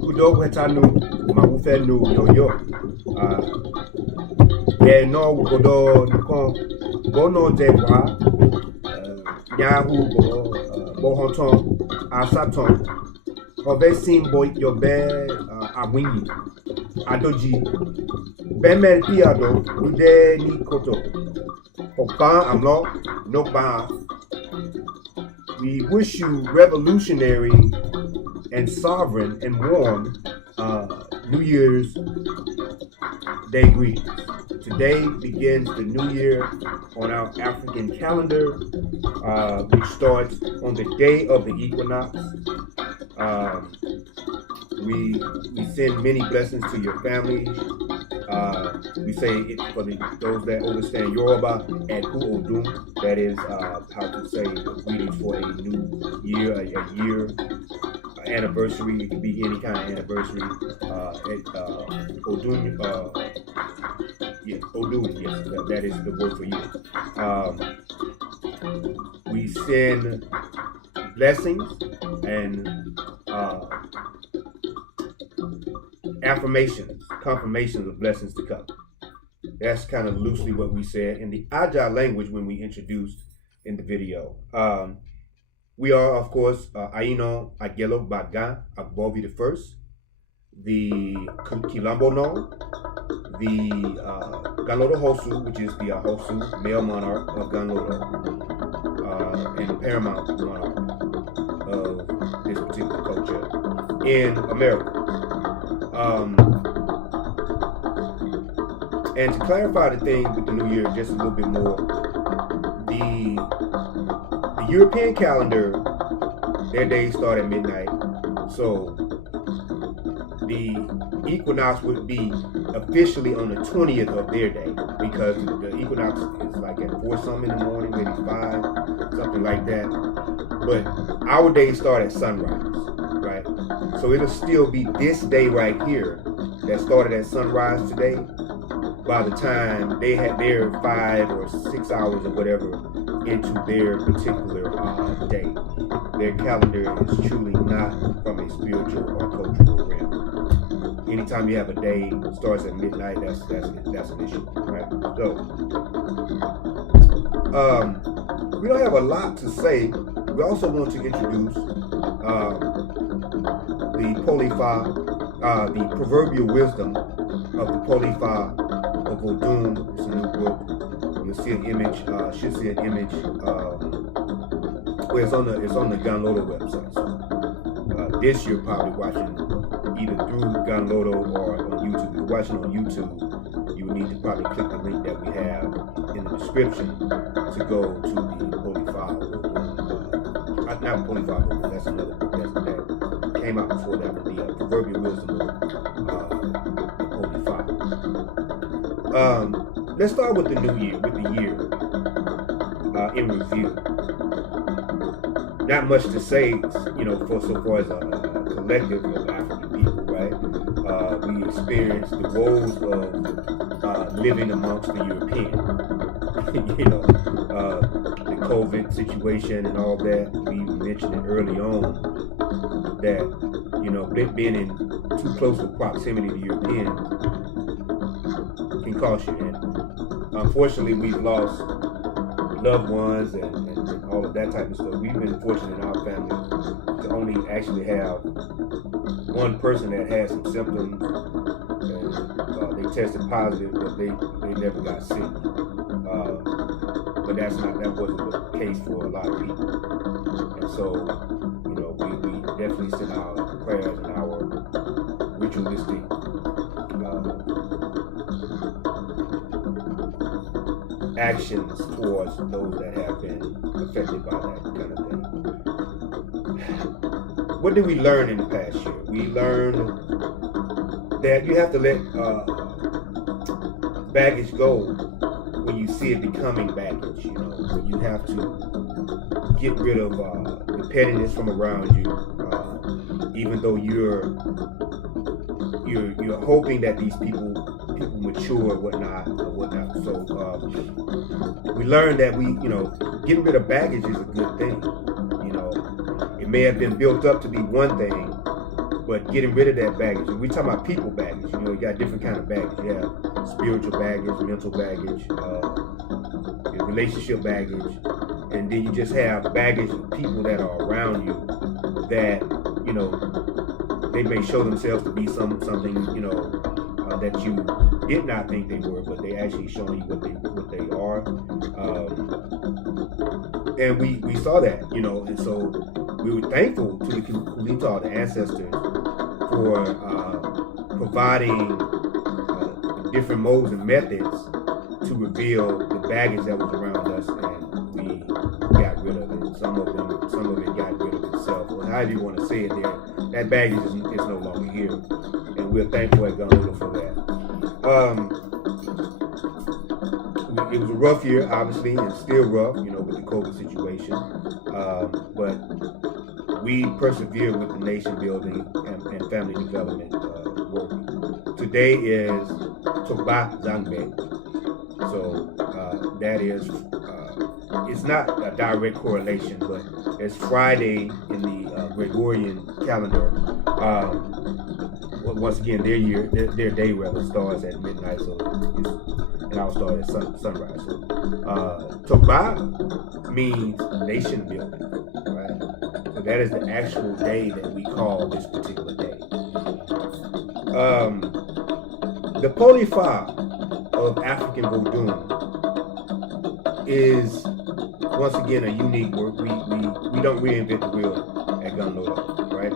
Kudo wetanu mawufenu yoyo. No godo nukon bono dewa nyahu bo honton asaton ovesin boy yobe awinyi adoji bemel piado ude ni koto oban amlo no ba. We wish you revolutionary and sovereign and warm New Year's Day greetings. Today begins the new year on our African calendar, which starts on the day of the equinox. We send many blessings to your families. We say it for those that understand Yoruba and Odun. That is how to say greetings for a new year, a year anniversary. It can be any kind of anniversary. Odun, Odun, yes, that is the word for you. We send blessings and affirmations, confirmations of blessings to come. That's kind of loosely what we said in the Agile language when we introduced in the video. We are, of course, Aino Agelo Baga Agbovi the First, the Kilombo no, the Ganlodo Hosu, which is the Hosu, male monarch of Ganlodo, and paramount monarch of this particular culture in America. And to clarify the thing with the new year just a little bit more, the European calendar, their days start at midnight. So the equinox would be officially on the 20th of their day, because the equinox is like at 4 something in the morning, maybe 5, something like that. But our days start at sunrise, right? So it'll still be this day right here that started at sunrise today. By the time they had their 5 or 6 hours or whatever into their particular day, their calendar is truly not from a spiritual or cultural realm. Anytime you have a day that starts at midnight, that's an issue, right? So we don't have a lot to say. We also want to introduce the Polifa, the proverbial wisdom of the Polifa of Odun. It's a new book. You'll see an image. Should see an image. Well, it's on the Ganlodo website. So, this you're probably watching either through Ganlodo or on YouTube. If you're watching on YouTube, you need to probably click the link that we have in the description to go to the Polifa. Not Polifa, that's another book that came out before that. The proverbial wisdom of Polifa. Let's start with the new year, with the year in review. Not much to say, for so far as a collective of African people, right? We experienced the woes of living amongst the European, the COVID situation and all that. We mentioned it early on that, being in too close of proximity to Europeans can cost you. And unfortunately, we've lost loved ones and all of that type of stuff. We've been fortunate in our family to only actually have one person that had some symptoms, and they tested positive, but they never got sick. But that wasn't the case for a lot of people. And so, we definitely send our prayers and our ritualistic actions towards those that have been affected by that kind of thing. What did we learn in the past year? We learned that you have to let baggage go when you see it becoming baggage. When you have to get rid of the pettiness from around you, even though you're hoping that these people mature or whatnot. So we learned that getting rid of baggage is a good thing. It may have been built up to be one thing, but getting rid of that baggage. And we're talking about people baggage. You got different kind of baggage. You have spiritual baggage, mental baggage, relationship baggage, and then you just have baggage of people that are around you that they may show themselves to be something that you did not think they were, but they actually showing you what they are. And we saw that, and so we were thankful to the Kulita, the ancestors, for providing different modes and methods to reveal the baggage that was around us, and we got rid of it. Some of it got rid of itself, or however you want to say it. That baggage is no longer here, and we're thankful at Gunloader for that. It was a rough year, obviously, and still rough, with the COVID situation. But we persevered with the nation building and family development work. Today is Toba Zangbe. So that is, it's not a direct correlation, but it's Friday in the Gregorian calendar. Once again, their day rather starts at midnight, so and I'll start at sunrise. So Toba means nation building, right? So that is the actual day that we call this particular day. The Polifa of African Vodun is once again a unique work. We don't reinvent the wheel at Gunloader, right?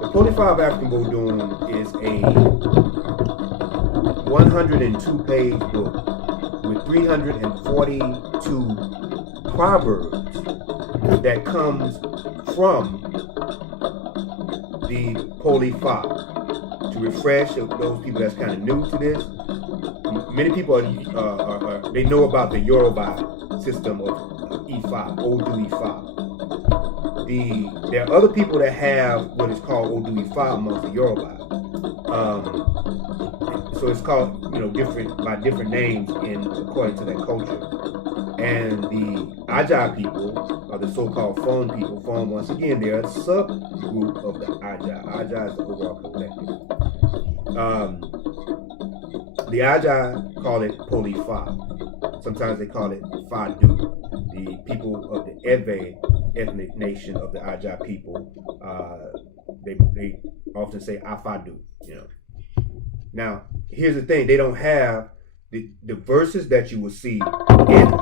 The Polifa of African Vodun is a 102-page book with 342 proverbs that comes from the Polifa. To refresh those people that's kind of new to this, many people they know about the Yoruba system of Ifa, Odu Ifa. There are other people that have what is called Odu Ifa amongst the Yoruba. So it's called, different names according to that culture. And the Aja people, or the so-called Fon people, Fon, once again, they're a subgroup of the Aja. Aja is the overall collective. The Aja call it Polifa. Sometimes they call it Fadu. The people of the Ewe ethnic nation of the Aja people, they often say Afadu. Now, here's the thing: they don't have the verses that you will see in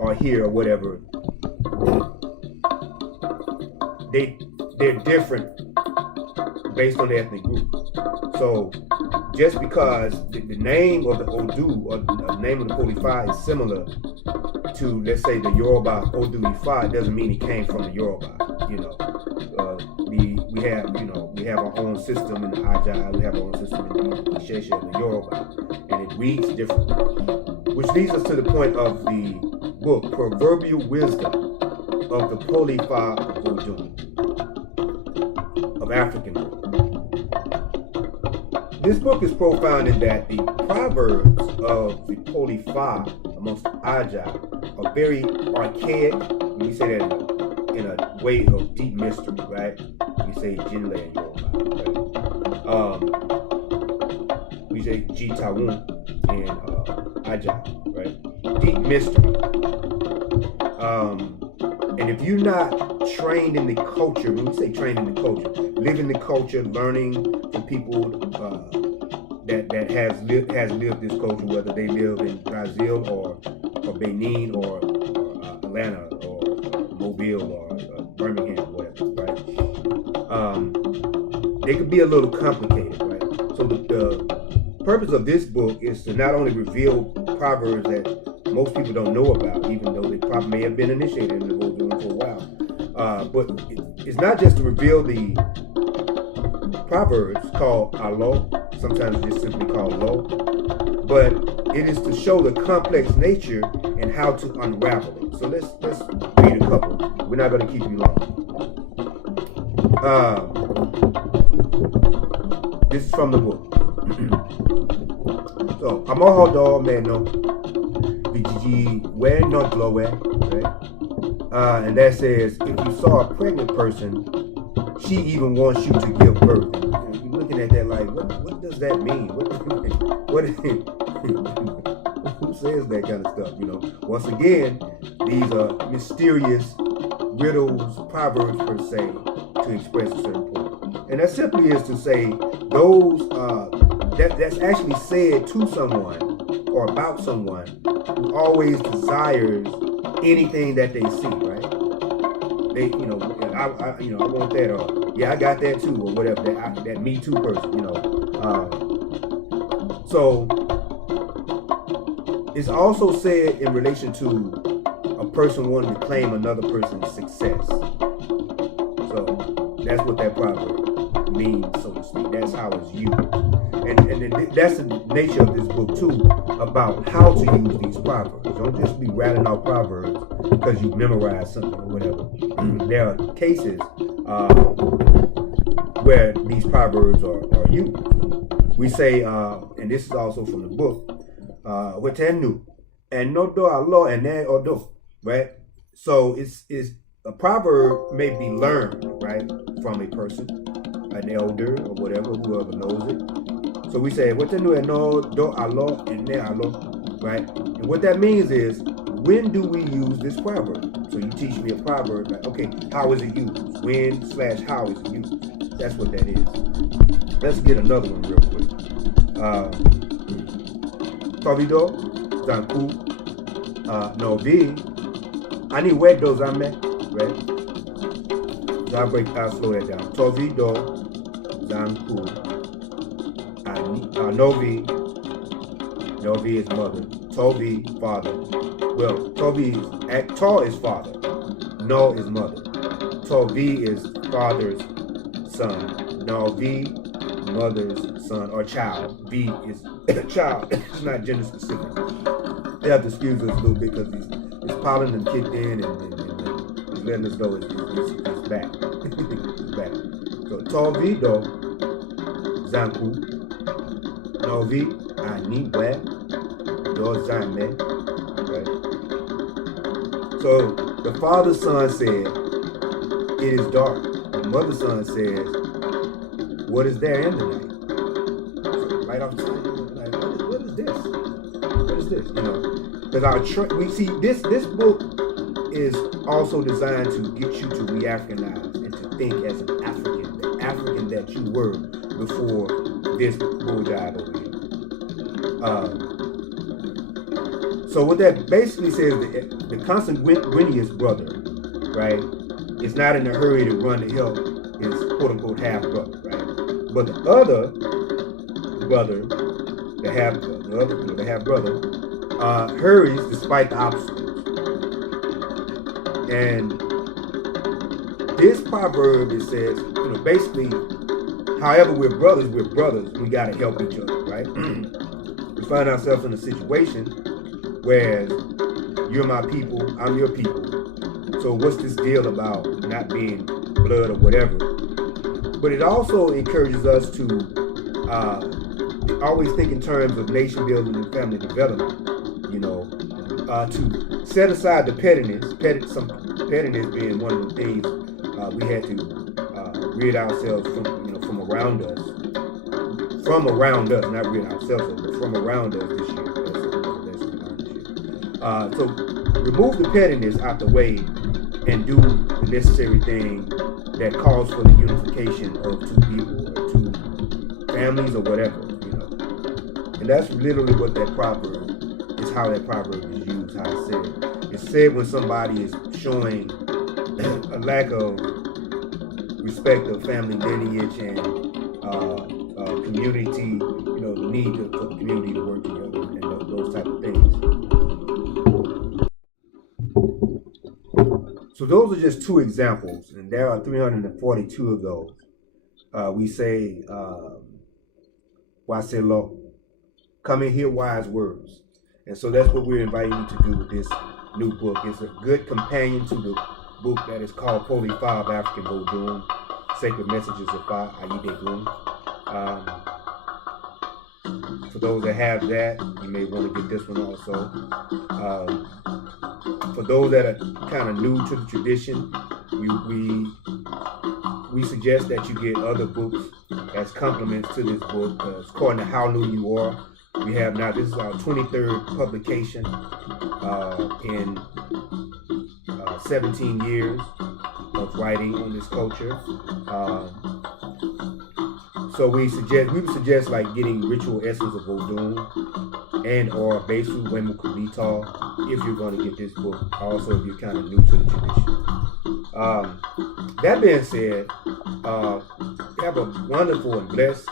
or here or whatever. They're different based on the ethnic group. So just because the name of the Odu or the name of the Polifa is similar to, let's say, the Yoruba Odu Ifa, doesn't mean it came from the Yoruba. We have our own system in the Aja, we have our own system in the Ishesha and the Yoruba, and it reads differently. Which leads us to the point of the book, Proverbial Wisdom of the Polifa of Vodun, of African book. This book is profound in that the proverbs of the Polifa amongst Aja are very archaic. We say that in a way of deep mystery, right? We say Jinle in Yoruba, right? We say Jitawun in Aja, right? Deep mystery. And if you're not trained in the culture, when we say trained in the culture, live in the culture, learning from people that has lived this culture, whether they live in Brazil or Benin or Atlanta or Mobile or Birmingham, whatever, right? They could be a little complicated, right? So the purpose of this book is to not only reveal proverbs that most people don't know about, even though they probably may have been initiated in the Vodun for a while. But it's not just to reveal the proverbs called Alo, sometimes just simply called Lo, but it is to show the complex nature and how to unravel it. So let's read a couple. We're not going to keep you long. This is from the book. So, Amohodo Meno, Vijiji, where not lower, right? And that says, if you saw a pregnant person, she even wants you to give birth. And you're looking at that like, what does that mean? What who says that kind of stuff? Once again, these are mysterious riddles, proverbs per se, to express a certain point. And that simply is to say those that's actually said to someone or about someone who always desires anything that they see, right? They, I want that, or yeah, I got that too, or whatever. That Me Too person, So it's also said in relation to a person wanting to claim another person's success. So that's what that proverb means, so to speak. That's how it's used. And that's the nature of this book too, about how to use these proverbs. Don't just be rattling out proverbs because you memorized something or whatever. There are cases where these proverbs are used. We say, and this is also from the book, Wetenu, and no do Allah and ne odo, right? So it's a proverb may be learned, right, from a person, an elder or whatever, whoever knows it. So we say, Wetenu and no do Allah and ne Allah, right? And what that means is, when do we use this proverb? So you teach me a proverb, like, okay, how is it used? When/how is it used? That's what that is. Let's get another one real quick. Tovido, Zanku, Novi, Ani Wedo Zame, right? I'll slow that down. Tovido, Zanku, Novi is mother. Tovi, father. Well, To is father. No is mother. Tovi is father's son. Novi, mother's son or child. V is child. It's not gender specific. They have to excuse us a little bit because this pollen and kicked in and it's letting us know it's back. It's back. So Tovi do Zanku. Novi ani we do zame. Right? So the father's son said, it is dark. The mother's son says, what is there in the night? So right off the top, like, what is this? What is this? Because we see this book is also designed to get you to re-Africanize and to think as an African, the African that you were before this bull jive over here. So what that basically says, the consanguineous brother, right, is not in a hurry to run to help his quote-unquote half-brother, right? But the other brother, the half-brother, hurries despite the obstacles. And this proverb, it says, basically, however we're brothers, we gotta help each other, right? We find ourselves in a situation where you're my people, I'm your people. So what's this deal about not being blood or whatever? But it also encourages us to always think in terms of nation building and family development, to set aside the pettiness being one of the things we had to rid ourselves from around us. From around us, not rid ourselves, but from around us this year. So remove the pettiness out the way and do the necessary thing that calls for the unification of two people or two families or whatever, And that's literally what that proverb is, how that proverb is used, how it's said. It's said when somebody is showing a lack of respect of family lineage and community, the need for the community to work together and those type of things. So those are just two examples, and there are 342 of those. We say, Waselo, come and hear wise words. And so that's what we're inviting you to do with this new book. It's a good companion to the book that is called Holy 5 African Vodun, Sacred Messages of Fa Ayidegun. For those that have that, you may want to get this one also. For those that are kind of new to the tradition, we we suggest that you get other books as complements to this book. According to How New You Are, we have now, this is our 23rd publication in 17 years of writing on this culture. So we would suggest like getting Ritual Essence of Vodun and or Besu Wemu Kulita if you're going to get this book. Also, if you're kind of new to the tradition. That being said, have a wonderful and blessed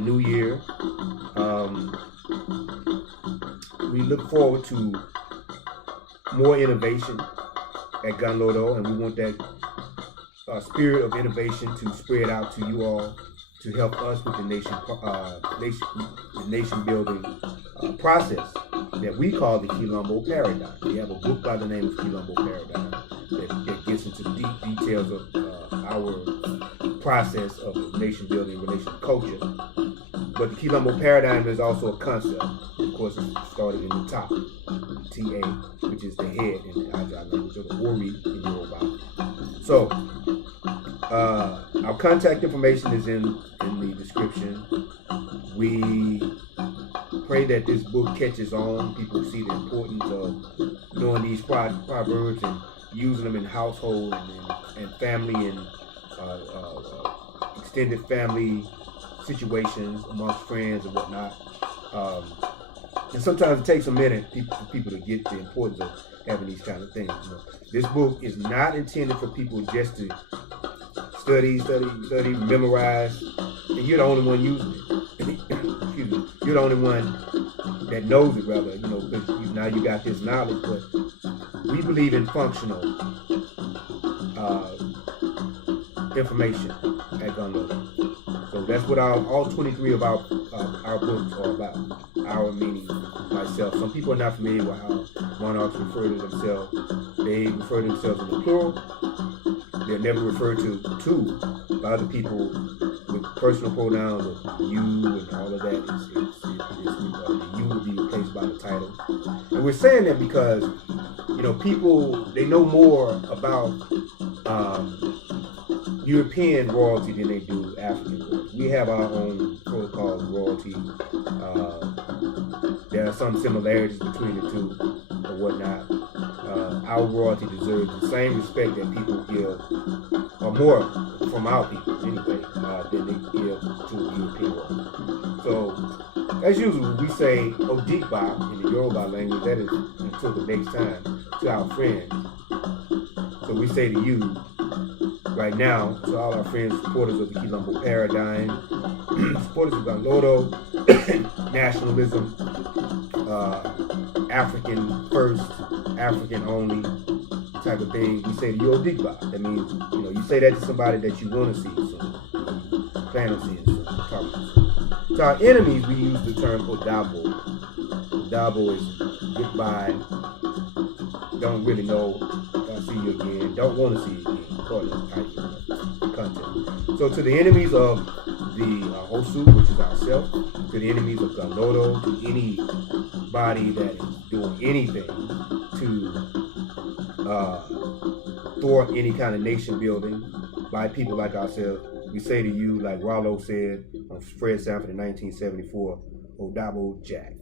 new year. We look forward to more innovation at Gunlodo, and we want that spirit of innovation to spread out to you all to help us with the nation building process that we call the Kilombo Paradigm. We have a book by the name of Kilombo Paradigm that gets into the deep details of our process of nation building, relation to culture. But the Kilombo Paradigm is also a concept. Of course, it started in the top, TA, which is the head in the Ajah language, or the Ori in Yoruba. So, our contact information is in the description. We pray that this book catches on. People see the importance of knowing these proverbs and using them in household and family and extended family situations amongst friends and whatnot. And sometimes it takes a minute for people to get the importance of having these kind of things. You know, this book is not intended for people just to study, memorize, and you're the only one using it. Excuse me. You're the only one that knows it, rather, you know, because now you got this knowledge. But we believe in functional information at Gunlodo. So that's what all 23 of our books are about. Our meaning, myself. Some people are not familiar with how monarchs refer to themselves. They refer to themselves in the plural. They're never referred to by other people with personal pronouns of you and all of that. The you will be replaced by the title. And we're saying that because, you know, people, they know more about European royalty than they do African royalty. We have our own protocol of royalty. There are some similarities between the two or whatnot. Our royalty deserves the same respect that people give, or more from our people anyway, than they give to European royalty. So, as usual, we say Odigba in the Yoruba language, that is until the next time, to our friends. So we say to you, right now, to all our friends, supporters of the Kilombo Paradigm, supporters of Gunlodo, nationalism, African first, African only type of thing, we say to you, Odigba. That means, you know, you say that to somebody that you want to see, so plan on seeing, so talk to. To our enemies, we use the term Odabo. Odabo is goodbye, don't really know, I'll see you again, don't want to see you again, according to content. So to the enemies of the Hosu, which is ourselves, to the enemies of Gunlodo, to anybody that is doing anything to thwart any kind of nation building by people like ourselves, we say to you, like Rollo said on Fred Sanford in 1974, Odabo Jack.